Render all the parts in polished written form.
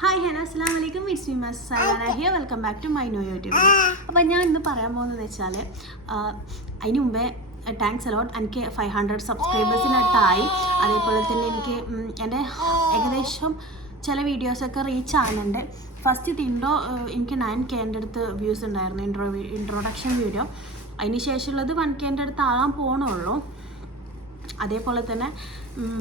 Hi hello അസ്സലാമു അലൈക്കും. It's me Masana here. Welcome back to my new YouTube. അപ്പോൾ ഞാൻ ഇന്ന് പറയാൻ പോകുന്നത് വെച്ചാൽ അതിന് മുമ്പേ താങ്ക്സ് അലോട്ട്. എനിക്ക് 500 സബ്സ്ക്രൈബേഴ്സിനടുത്തായി. അതേപോലെ തന്നെ എനിക്ക് എൻ്റെ ഏകദേശം ചില വീഡിയോസൊക്കെ റീച്ച് ആകുന്നുണ്ട്. ഫസ്റ്റ് ഇൻട്രോ എനിക്ക് 9K അടുത്ത് വ്യൂസ് ഉണ്ടായിരുന്നു, ഇൻട്രൊഡക്ഷൻ വീഡിയോ. അതിന് ശേഷമുള്ളത് 1K അടുത്ത് ആകാൻ പോകണുള്ളൂ. അതേപോലെ തന്നെ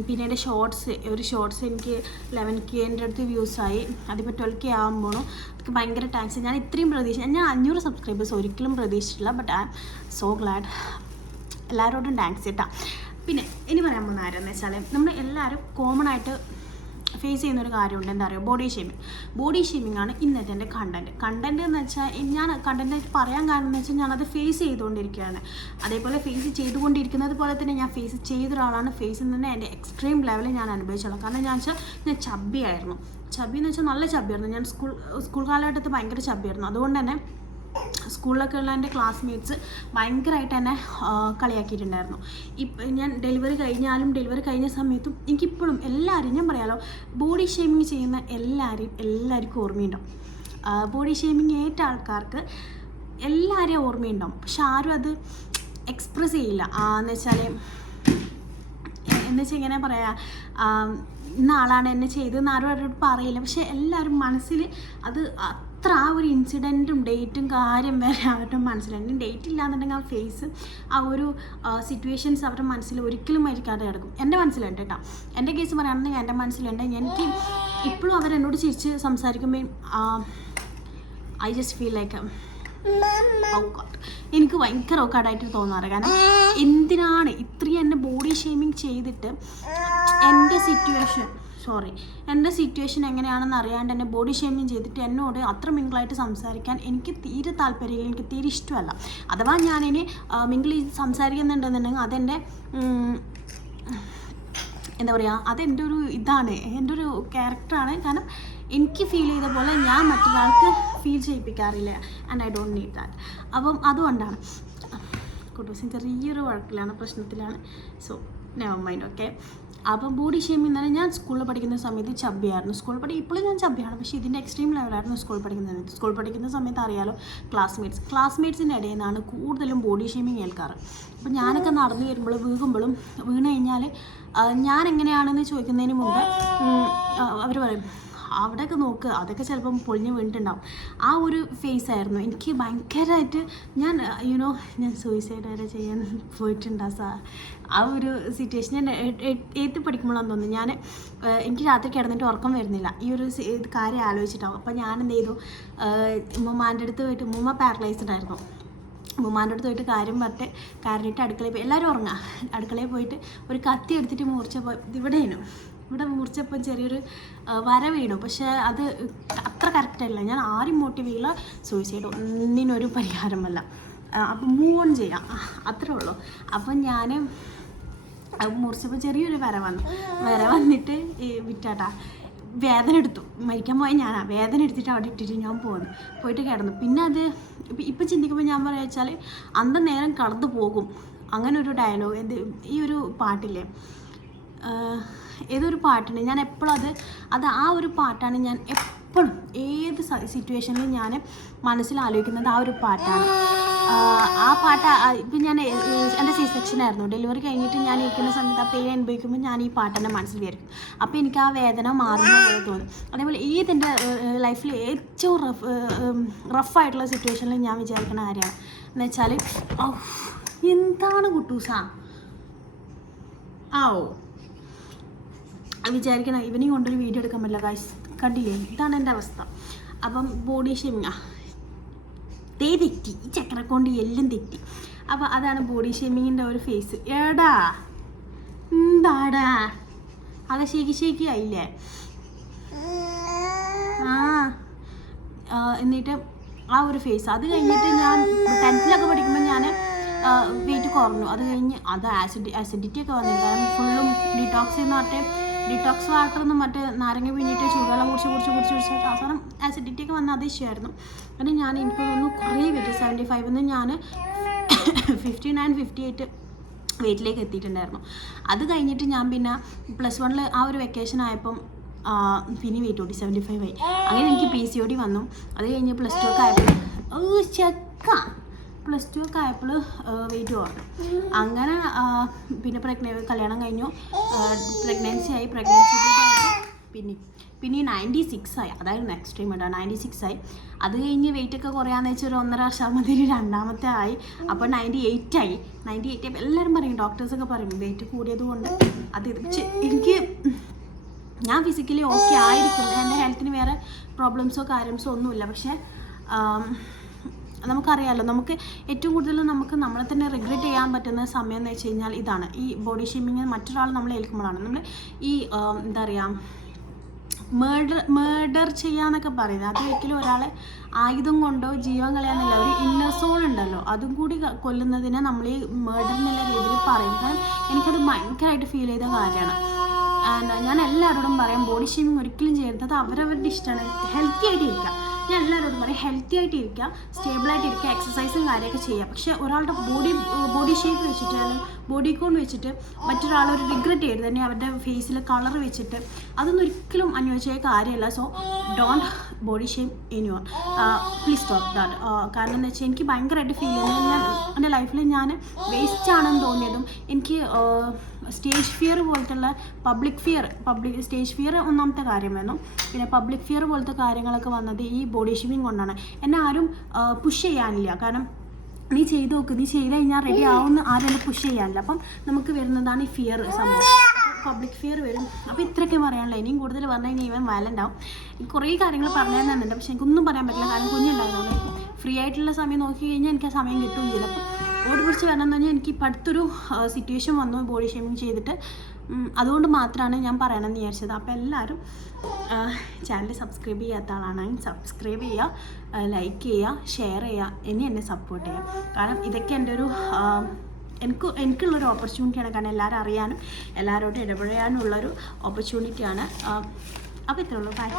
പിന്നീട് ഷോർട്സ് എനിക്ക് 11K അടുത്ത് വ്യൂസായി. അതിപ്പോൾ 12K ആകുമ്പോഴും എനിക്ക് ഭയങ്കര താങ്ക്സ്. ഞാൻ ഇത്രയും ഞാൻ 500 സബ്സ്ക്രൈബേഴ്സ് ഒരിക്കലും പ്രതീക്ഷിച്ചിട്ടില്ല. But I am so glad. എല്ലാവരോടും താങ്ക്സ് കേട്ടോ. പിന്നെ ഇനി പറയാൻ പോകുന്ന ആരെന്ന് വെച്ചാൽ നമ്മൾ എല്ലാവരും കോമൺ ആയിട്ട് ഫേസ് ചെയ്യുന്നൊരു കാര്യമുണ്ട്. എന്താ പറയുക, ബോഡി ഷേമിംഗ് ആണ് ഇന്നത്തെ എൻ്റെ കണ്ടൻറ്റ് എന്ന് വെച്ചാൽ ഞാൻ കണ്ടൻറ്റായിട്ട് പറയാൻ കാരണം എന്ന് വെച്ചാൽ ഞാനത് ഫേസ് ചെയ്തുകൊണ്ടിരിക്കുകയാണ്. അതേപോലെ ഫേസ് ചെയ്തുകൊണ്ടിരിക്കുന്നത് പോലെ തന്നെ ഞാൻ ഫേസ് ചെയ്ത ഒരാളാണ്. ഫേസിൽ നിന്ന് എൻ്റെ എക്സ്ട്രീം ലെവലിൽ ഞാൻ അനുഭവിച്ചോളാം. കാരണം ഞാൻ ചബ്ബിയായിരുന്നു. ചബ്ബിയെന്ന് വെച്ചാൽ നല്ല ചബ്ബിയായിരുന്നു. ഞാൻ സ്കൂൾ കാലഘട്ടത്തിൽ ഭയങ്കര ചബ്ബിയായിരുന്നു. അതുകൊണ്ട് തന്നെ സ്കൂളിലൊക്കെ ഉള്ള എൻ്റെ ക്ലാസ്മേറ്റ്സ് ഭയങ്കരമായിട്ട് എന്നെ കളിയാക്കിയിട്ടുണ്ടായിരുന്നു. ഞാൻ ഡെലിവറി കഴിഞ്ഞ സമയത്തും എനിക്കിപ്പോഴും എല്ലാവരും ഞാൻ പറയാമല്ലോ, ബോഡി ഷേമിങ് ചെയ്യുന്ന എല്ലാവർക്കും ഓർമ്മയുണ്ടാവും. ബോഡി ഷേമിങ് ഏറ്റ ആൾക്കാർക്ക് എല്ലാവരെയും ഓർമ്മയുണ്ടാവും. പക്ഷെ ആരും അത് എക്സ്പ്രസ് ചെയ്യില്ല. എന്നുവെച്ചാൽ ഇങ്ങനെ പറയാം, ഇന്ന ആളാണ് എന്നെ ചെയ്തതെന്ന് ആരും അവരോട് പറയില്ല. പക്ഷെ എല്ലാവരും മനസ്സിൽ അത് അത്ര ആ ഒരു ഇൻസിഡൻറ്റും ഡേറ്റും കാര്യം വരെ അവരുടെ മനസ്സിലുണ്ട്. ഡേറ്റ് ഇല്ലാന്നുണ്ടെങ്കിൽ ആ ഫേസ്, ആ ഒരു സിറ്റുവേഷൻസ് അവരുടെ മനസ്സിൽ ഒരിക്കലും മരിക്കാതെ കിടക്കും. എൻ്റെ മനസ്സിലുണ്ട് കേട്ടോ. എൻ്റെ കേസ് പറയുകയാണെന്നുണ്ടെങ്കിൽ എൻ്റെ മനസ്സിലുണ്ട്. എനിക്ക് ഇപ്പോഴും അവരെന്നോട് ചിരിച്ച് സംസാരിക്കുമ്പോൾ ഐ ജസ്റ്റ് ഫീൽ ലൈക്ക് എനിക്ക് ഭയങ്കര ഓക്കാടായിട്ട് തോന്നാറ്. കാരണം എന്തിനാണ് ഇത്രയും എന്നെ ബോഡി ഷേമിങ് ചെയ്തിട്ട് എൻ്റെ സിറ്റുവേഷൻ എങ്ങനെയാണെന്ന് അറിയാണ്ട് എന്നെ ബോഡി ഷേമിങ് ചെയ്തിട്ട് എന്നോട് അത്ര മിങ്കിളായിട്ട് സംസാരിക്കാൻ എനിക്ക് തീരെ താല്പര്യമില്ല, എനിക്ക് തീരെ ഇഷ്ടമല്ല. അഥവാ ഞാനിനി മിങ്കിൾ സംസാരിക്കുന്നുണ്ടെന്നുണ്ടെങ്കിൽ അതെൻ്റെ എന്താ പറയുക, അതെൻ്റെ ഒരു ഇതാണ്, എൻ്റെ ഒരു ക്യാരക്ടറാണ്. കാരണം എനിക്ക് ഫീൽ ചെയ്ത പോലെ ഞാൻ മറ്റൊരാൾക്ക് ഫീൽ ചെയ്യിപ്പിക്കാറില്ല. And I don't need that. അപ്പം അതുകൊണ്ടാണ് കുട്ടൂസിന് ചെറിയൊരു പ്രശ്നത്തിലാണ്. So never mind, okay. അപ്പം ബോഡി ഷേമിങ് എന്ന് പറഞ്ഞാൽ ഞാൻ സ്കൂളിൽ പഠിക്കുന്ന സമയത്ത് ചബ്ബിയായിരുന്നു. ഇപ്പോഴും ഞാൻ ചബ്ബിയാണ്. പക്ഷേ ഇതിൻ്റെ എക്സ്ട്രീം ലെവലായിരുന്നു സ്കൂളിൽ പഠിക്കുന്ന സമയത്ത് അറിയാലോ, ക്ലാസ്മേറ്റ്സിൻ്റെ ഇടയിൽ നിന്നാണ് കൂടുതലും ബോഡി ഷേമിങ് കേൾക്കാറ്. അപ്പോൾ ഞാനൊക്കെ നടന്നു വരുമ്പോഴും വീണ് കഴിഞ്ഞാൽ ഞാൻ എങ്ങനെയാണെന്ന് ചോദിക്കുന്നതിന് മുമ്പ് അവർ പറയും, അവിടെയൊക്കെ നോക്ക്, അതൊക്കെ ചിലപ്പം പൊളിഞ്ഞ് വീണിട്ടുണ്ടാവും. ആ ഒരു ഫേസ് ആയിരുന്നു എനിക്ക് ഭയങ്കരമായിട്ട്. ഞാൻ സൂയിസൈഡ് വരെ ചെയ്യാൻ പോയിട്ടുണ്ടാ സാർ. ആ ഒരു സിറ്റുവേഷൻ ഞാൻ 8th പഠിക്കുമ്പോഴാണെന്ന് തോന്നുന്നു. എനിക്ക് രാത്രി കിടന്നിട്ട് ഉറക്കം വരുന്നില്ല ഈ ഒരു കാര്യം ആലോചിച്ചിട്ടാവും. അപ്പോൾ ഞാൻ എന്ത് ചെയ്തു, ഉമ്മമാൻ്റെ അടുത്ത് പോയിട്ട്, ഉമ്മ പാരലൈസ്ഡ് ആയിരുന്നു. ഉമ്മാൻ്റെ അടുത്ത് പോയിട്ട് കാര്യം പറഞ്ഞിട്ട് അടുക്കളയിൽ പോയി, എല്ലാവരും ഉറങ്ങാം, അടുക്കളയിൽ പോയിട്ട് ഒരു കത്തി എടുത്തിട്ട് മൂർച്ചപ്പോൾ ഇവിടെ മൂർച്ചപ്പം ചെറിയൊരു വര വീണു. പക്ഷേ അത് അത്ര കറക്റ്റല്ല. ഞാൻ ആരും മോട്ടിവേറ്റ് ചെയ്യില്ല. സൂയിസൈഡ് ഒന്നിനൊരു പരിഹാരമല്ല. അപ്പം മൂവ് ഓൺ ചെയ്യാം, അത്രേ ഉള്ളൂ. അപ്പം ഞാൻ മുറിച്ചപ്പോൾ ചെറിയൊരു വര വന്നിട്ട് വിറ്റാട്ടാ വേദന എടുത്തു. മരിക്കാൻ പോയ ഞാനാ വേദന എടുത്തിട്ട് അവിടെ ഇട്ടിട്ട് ഞാൻ പോയിട്ട് കിടന്നു. പിന്നെ അത് ഇപ്പം ചിന്തിക്കുമ്പോൾ ഞാൻ പറയുക വെച്ചാൽ അന്ത നേരം കടന്നു പോകും. അങ്ങനെ ഒരു ഡയലോഗ് ഈ ഒരു പാട്ടില്ലേ, ഏതൊരു പാട്ടുണ്ട്, ഞാൻ എപ്പോഴും ആ ഒരു പാട്ടാണ് ഞാൻ എപ്പോഴും ഏത് സിറ്റുവേഷനിലും ഞാൻ മനസ്സിൽ ആലോചിക്കുന്നത്. ആ ഒരു പാട്ടാണ്. ആ പാട്ട് ഇപ്പം ഞാൻ എൻ്റെ C-section ആയിരുന്നു. ഡെലിവറി കഴിഞ്ഞിട്ട് ഞാൻ ഇരിക്കുന്ന സമയത്ത് ആ പെയിൻ അനുഭവിക്കുമ്പോൾ ഞാൻ ഈ പാട്ട് എൻ്റെ മനസ്സിൽ വിചാരിക്കും. അപ്പോൾ എനിക്ക് ആ വേദന മാറുന്ന പോലെ തോന്നും. അതേപോലെ ഏതെൻ്റെ ലൈഫിൽ ഏറ്റവും റഫായിട്ടുള്ള സിറ്റുവേഷനിൽ ഞാൻ വിചാരിക്കുന്ന കാര്യമാണ് എന്ന് വെച്ചാൽ, എന്താണ് കുട്ടൂസാ വിചാരിക്കണം, ഇവനെയും കൊണ്ടൊരു വീഡിയോ എടുക്കാൻ പറ്റില്ല ഗൈസ്. കണ്ടില്ലേ, ഇതാണ് എൻ്റെ അവസ്ഥ. അപ്പം ബോഡി ഷേമിങ് തെറ്റി, ഈ ചക്കരെ കൊണ്ട് എല്ലാം തെറ്റി. അപ്പം അതാണ് ബോഡി ഷേമിങ്ങിൻ്റെ ഒരു ഫേസ്. എന്താടാ അത് ഷേക്കി ആയില്ലേ? എന്നിട്ട് ആ ഒരു ഫേസ്. അത് കഴിഞ്ഞിട്ട് ഞാൻ 10th പഠിക്കുമ്പോൾ ഞാൻ വെയിറ്റ് കുറഞ്ഞു. അത് കഴിഞ്ഞ് ആസിഡിറ്റി ഒക്കെ വന്നില്ല. കാരണം ഫുള്ളും ഡിറ്റോക്സ് വാട്ടറൊന്നും നാരങ്ങ പിഴിഞ്ഞിട്ട് ചൂടുവെള്ളം കുടിച്ച് അവസാനം ആസിഡിറ്റി ഒക്കെ വന്ന അത് ഇഷ്യമായിരുന്നു. അങ്ങനെ എനിക്ക് തോന്നുന്നു കുറേ വെയിറ്റ് 75 ഞാൻ 59, 58 വെയിറ്റിലേക്ക് എത്തിയിട്ടുണ്ടായിരുന്നു. അത് കഴിഞ്ഞിട്ട് ഞാൻ പിന്നെ +1 ആ ഒരു വെക്കേഷൻ ആയപ്പം പിന്നെ വെയിറ്റ് കൂട്ടി 75 ആയി. അങ്ങനെ എനിക്ക് PCOD വന്നു. അത് കഴിഞ്ഞ് +2 ഒക്കെ ആയപ്പോൾ +2 ഒക്കെ ആയപ്പോൾ വെയിറ്റ് കുറഞ്ഞു. അങ്ങനെ പിന്നെ കല്യാണം കഴിഞ്ഞു, പ്രഗ്നൻസി ആയി. പിന്നെ 96 ആയി. അതായിരുന്നു എക്സ്ട്രീം ആയിട്ട് 96 ആയി. അത് കഴിഞ്ഞ് വെയിറ്റ് ഒക്കെ കുറയാന്ന് വെച്ചാൽ 1.5 വർഷമാകുമ്പോഴത്തേന് രണ്ടാമത്തെ ആയി. അപ്പോൾ 98 ആയി. അപ്പോൾ എല്ലാവരും പറയും, ഡോക്ടേഴ്സൊക്കെ പറയും വെയിറ്റ് കൂടിയത് കൊണ്ട് അത് എനിക്ക് ഞാൻ ഫിസിക്കലി ഓക്കെ ആയിരിക്കും, എൻ്റെ ഹെൽത്തിന് വേറെ പ്രോബ്ലംസോ കാര്യംസോ ഒന്നുമില്ല. പക്ഷേ നമുക്കറിയാമല്ലോ, നമുക്ക് ഏറ്റവും കൂടുതൽ നമുക്ക് നമ്മളെ തന്നെ റിഗ്രറ്റ് ചെയ്യാൻ പറ്റുന്ന സമയം എന്ന് വെച്ച് കഴിഞ്ഞാൽ ഇതാണ്. ഈ ബോഡി ഷേമിങ് മറ്റൊരാൾ നമ്മളെ ഏൽക്കുമ്പോഴാണ്. നമ്മൾ ഈ എന്താ പറയുക, മേർഡർ ചെയ്യാന്നൊക്കെ പറയുന്നത് അത് ഒരിക്കലും ഒരാളെ ആയുധം കൊണ്ടോ ജീവൻ കളയാന്നല്ല, ഒരു ഇന്നർ സോൾ ഉണ്ടല്ലോ അതും കൂടി കൊല്ലുന്നതിനെ നമ്മൾ ഈ മേർഡർ എന്നുള്ള രീതിയിൽ പറയും. കാരണം എനിക്കത് ഭയങ്കരമായിട്ട് ഫീൽ ചെയ്ത കാര്യമാണ്. ഞാൻ എല്ലാവരോടും പറയാം, ബോഡി ഷേമിങ് ഒരിക്കലും ചെയ്യരുത്. അത് അവരവരുടെ ഇഷ്ടമാണ്. ഹെൽത്തി ആയിട്ട് ഇരിക്കുക. ഞാൻ എല്ലാവരോടും പറയും, ഹെൽത്തി ആയിട്ട് ഇരിക്കുക, സ്റ്റേബിളായിട്ട് ഇരിക്കുക, എക്സസൈസും കാര്യമൊക്കെ ചെയ്യുക. പക്ഷേ ഒരാളുടെ ബോഡി ഷേപ്പ് വെച്ചിട്ട് അല്ലെങ്കിൽ ബോഡി കോൺ വെച്ചിട്ട് മറ്റൊരാളൊരു റിഗ്രറ്റ് ചെയ്യരുത്. തന്നെ അവരുടെ ഫേസിൽ കളർ വെച്ചിട്ട് അതൊന്നും ഒരിക്കലും അനുയോജ്യമായ കാര്യമല്ല. So don't body Shem anyone, please stop that. കാരണം എന്താ വെച്ചാൽ എനിക്ക് ഭയങ്കരമായിട്ട് ഫീൽ ചെയ്യുന്നത്, ഞാൻ എൻ്റെ ലൈഫിൽ ഞാൻ വേസ്റ്റ് ആണെന്ന് തോന്നിയതും എനിക്ക് സ്റ്റേജ് ഫിയർ പോലത്തുള്ള സ്റ്റേജ് ഫിയർ ഒന്നാമത്തെ കാര്യമായിരുന്നു. പിന്നെ പബ്ലിക് ഫിയർ പോലത്തെ കാര്യങ്ങളൊക്കെ വന്നത് ഈ ബോഡി ഷേമിങ് കൊണ്ടാണ്. എന്നെ ആരും പുഷ് ചെയ്യാനില്ല. കാരണം നീ ചെയ്ത് നോക്ക്, നീ ചെയ്ത് കഴിഞ്ഞാൽ റെഡി ആവുമെന്ന് ആരും എന്നെ പുഷ് ചെയ്യാനില്ല. അപ്പം നമുക്ക് വരുന്നതാണ് ഈ ഫിയർ സംഭവം, പബ്ലിക് ഫിയർ വരും. അപ്പോൾ ഇത്രയൊക്കെ പറയാനുള്ളൂ. ഇനിയും കൂടുതൽ പറഞ്ഞു കഴിഞ്ഞാൽ ഇവൻ വയലൻ്റ് ആവും. കുറേ കാര്യങ്ങൾ പറഞ്ഞു തരുന്നുണ്ട്, പക്ഷെ എനിക്കൊന്നും പറയാൻ പറ്റില്ല. കാരണം കുഞ്ഞുണ്ടായിരുന്നു. ഫ്രീ ആയിട്ടുള്ള സമയം നോക്കി കഴിഞ്ഞാൽ എനിക്ക് ആ സമയം കിട്ടുകയും ചെയ്തു. അപ്പോൾ ഓടി പിടിച്ച് വരണമെന്ന് പറഞ്ഞാൽ എനിക്ക് ഇപ്പം അടുത്തൊരു സിറ്റുവേഷൻ വന്നു ബോഡി ഷേമിങ് ചെയ്തിട്ട്. അതുകൊണ്ട് മാത്രമാണ് ഞാൻ പറയണമെന്ന് വിചാരിച്ചത്. അപ്പോൾ എല്ലാവരും ചാനൽ സബ്സ്ക്രൈബ് ചെയ്യാത്ത ആളാണെങ്കിൽ സബ്സ്ക്രൈബ് ചെയ്യുക, ലൈക്ക് ചെയ്യുക, ഷെയർ ചെയ്യുക, ഇനി എന്നെ സപ്പോർട്ട് ചെയ്യുക. കാരണം ഇതൊക്കെ എൻ്റെ ഒരു എനിക്കുള്ളൊരു ഓപ്പർച്യൂണിറ്റിയാണ്. കാരണം എല്ലാവരും അറിയാനും എല്ലാവരോടും ഇടപെടാനുള്ളൊരു ഓപ്പർച്യൂണിറ്റിയാണ്. അപ്പോൾ ഇത്രേ ഉള്ളൂ. ബൈ.